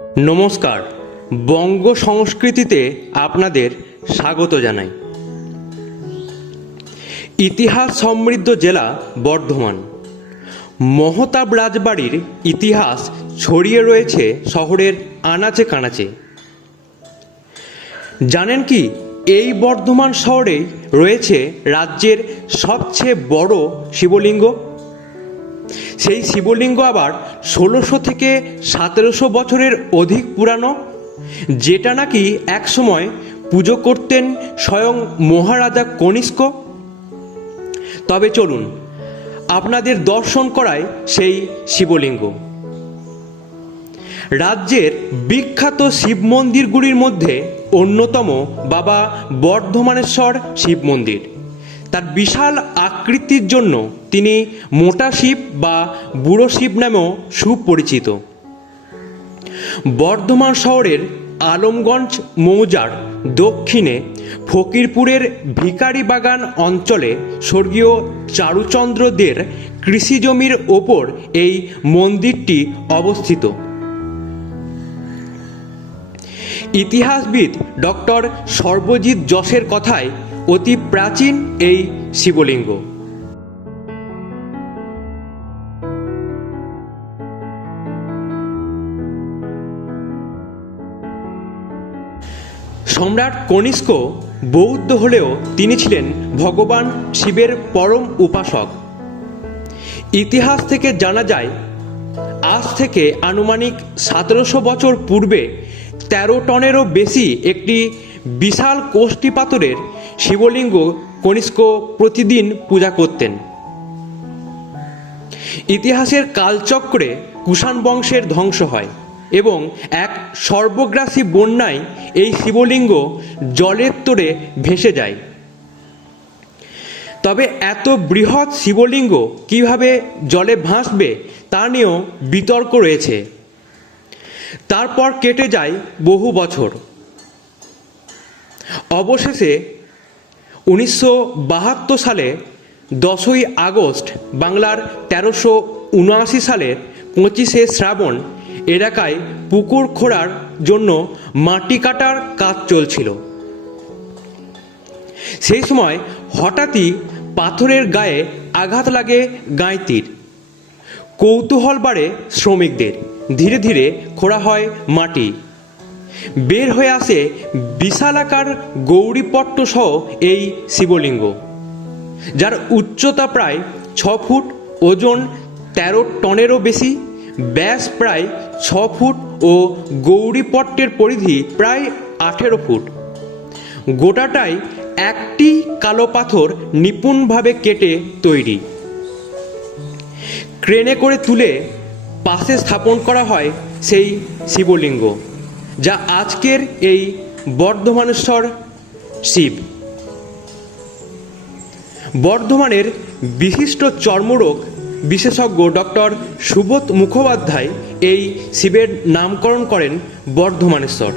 নমস্কার, বঙ্গ সংস্কৃতিতে আপনাদের স্বাগত জানাই। ইতিহাস সমৃদ্ধ জেলা বর্ধমান। মহতাব রাজবাড়ির ইতিহাস ছড়িয়ে রয়েছে শহরের আনাচে কানাচে। জানেন কি, এই বর্ধমান শহরেই রয়েছে রাজ্যের সবচেয়ে বড় শিবলিঙ্গ। সেই শিবলিঙ্গ আবার ১৬০০ থেকে ১৭০০ বছরের অধিক পুরানো, যেটা নাকি একসময় পুজো করতেন স্বয়ং মহারাজা কনিষ্ক। তবে চলুন আপনাদের দর্শন করায় সেই শিবলিঙ্গ। রাজ্যের বিখ্যাত শিব মন্দিরগুলির মধ্যে অন্যতম বাবা বর্ধমানেশ্বর শিব মন্দির। তার বিশাল আকৃতির জন্য তিনি মোটা শিব বা বুড়ো শিব নামেও সুপরিচিত। বর্ধমান শহরের আলমগঞ্জ মৌজার দক্ষিণে ফকিরপুরের ভিকারি বাগান অঞ্চলে স্বর্গীয় চারুচন্দ্র দের কৃষি জমির ওপর এই মন্দিরটি অবস্থিত। ইতিহাসবিদ ডক্টর সর্বজিৎ যশের কথায় অতি প্রাচীন এই শিবলিঙ্গ। সম্রাট কনিষ্ক বৌদ্ধ হলেও তিনি ছিলেন ভগবান শিবের পরম উপাসক। ইতিহাস থেকে জানা যায়, আজ থেকে আনুমানিক ১৭০০ বছর পূর্বে ১৩ টনেরও বেশি একটি বিশাল কোষ্ঠী পাথরের শিবলিঙ্গ কনিষ্ক প্রতিদিন পূজা করতেন। ইতিহাসের কালচক্রে কুষাণ বংশের ধ্বংস হয় এবং এক সর্বগ্রাসী বন্যায় এই শিবলিঙ্গ জলের তোড়ে ভেসে যায়। তবে এত বৃহৎ শিবলিঙ্গ কিভাবে জলে ভাসবে তা নিয়েও বিতর্ক রয়েছে। তারপর কেটে যায় বহু বছর। অবশেষে ১৯৭২ সালে ১০ই আগস্ট বাংলার ১৩৭৯ সালের ২৫শে শ্রাবণ এলাকায় পুকুর খোঁড়ার জন্য মাটি কাটার কাজ চলছিল। সেই সময় হঠাৎই পাথরের গায়ে আঘাত লাগে গাঁইতির। কৌতূহল বাড়ে শ্রমিকদের। ধীরে ধীরে খোঁড়া হয় মাটি। বের হয়ে আসে বিশালাকার গৌরীপট্ট সহ এই শিবলিঙ্গ, যার উচ্চতা প্রায় ৬ ফুট, ওজন ১৩ টনেরও বেশি, ব্যাস প্রায় ৬ ফুট ও গৌরীপট্টের পরিধি প্রায় ১৮ ফুট। গোটাটাই একটি কালো পাথর নিপুণভাবে কেটে তৈরি। ক্রেনে করে তুলে পাশে স্থাপন করা হয় সেই শিবলিঙ্গ, যা আজকের এই বর্ধমানেশ্বর শিব। বর্ধমানের বিশিষ্ট চর্মরোগ বিশেষজ্ঞ ডক্টর সুবোধ মুখোপাধ্যায় এই শিবের নামকরণ করেন বর্ধমানেশ্বর।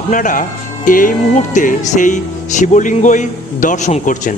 আপনারা এই মুহূর্তে সেই শিবলিঙ্গই দর্শন করছেন।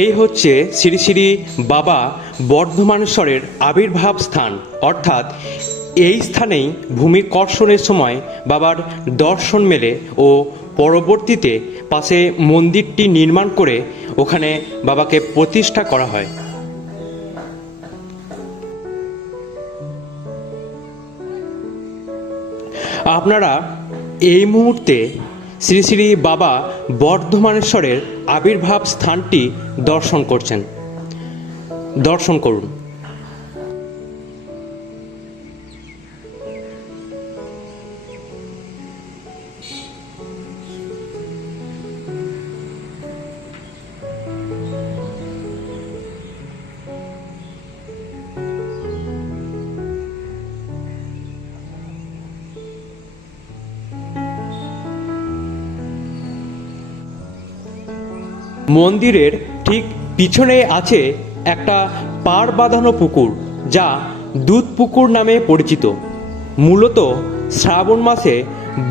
এই হচ্ছে শ্রী শ্রী বাবা বর্ধমানেশ্বরের আবির্ভাব স্থান, অর্থাৎ এই স্থানেই ভূমিকর্ষণের সময় বাবার দর্শন মেলে ও পরবর্তীতে পাশে মন্দিরটি নির্মাণ করে ওখানে বাবাকে প্রতিষ্ঠা করা হয়। আপনারা এই মুহূর্তে শ্রী শ্রী বাবা বর্ধমানেশ্বরের আবির্ভাব স্থানটি দর্শন করছেন। দর্শন করুন। মন্দিরের ঠিক পিছনে আছে একটা পাড় বাঁধানো পুকুর, যা দুধ পুকুর নামে পরিচিত। মূলত শ্রাবণ মাসে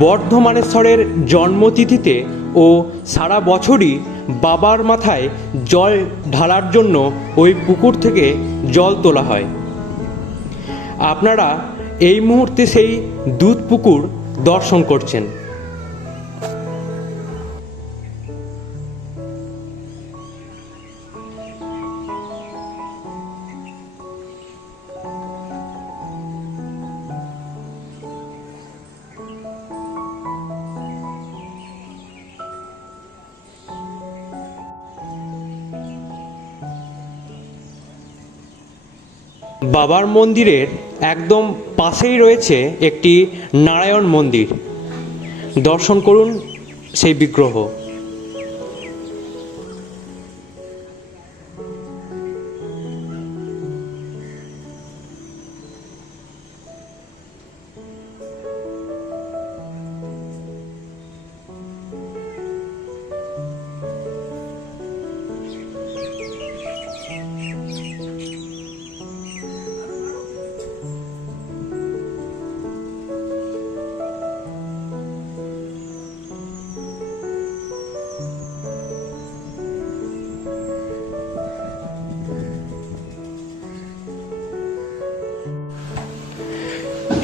বর্ধমানেশ্বরের জন্মতিথিতে ও সারা বছরই বাবার মাথায় জল ঢালার জন্য ওই পুকুর থেকে জল তোলা হয়। আপনারা এই মুহূর্তে সেই দুধ পুকুর দর্শন করছেন। বাবার মন্দিরের একদম পাশেই রয়েছে একটি নারায়ণ মন্দির। দর্শন করুন সেই বিগ্রহ।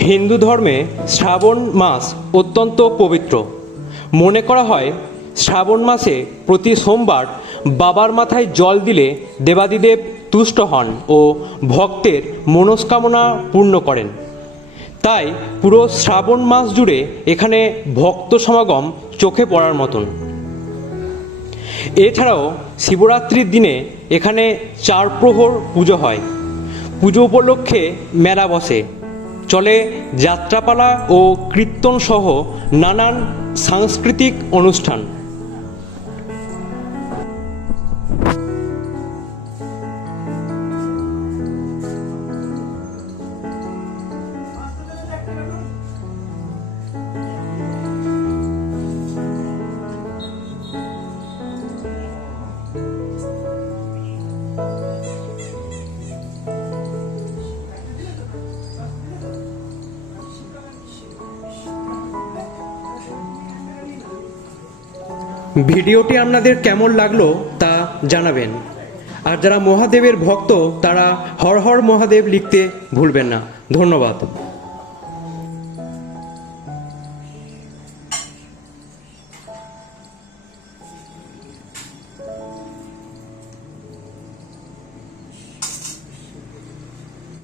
হিন্দু ধর্মে শ্রাবণ মাস অত্যন্ত পবিত্র। মনে করা হয় শ্রাবণ মাসে প্রতি সোমবার বাবার মাথায় জল দিলে দেবাদিদেব তুষ্ট হন ও ভক্তের মনস্কামনা পূর্ণ করেন। তাই পুরো শ্রাবণ মাস জুড়ে এখানে ভক্ত সমাগম চোখে পড়ার মতন। এছাড়াও শিবরাত্রির দিনে এখানে 4 প্রহর পুজো হয়। পুজো উপলক্ষে মেলা বসে, চলে যাত্রাপালা ও কীর্তন সহ নানান সাংস্কৃতিক অনুষ্ঠান। ভিডিওটি আপনাদের কেমন লাগলো তা জানাবেন। আর যারা মহাদেবের ভক্ত তারা হর হর মহাদেব লিখতে ভুলবেন না। ধন্যবাদ।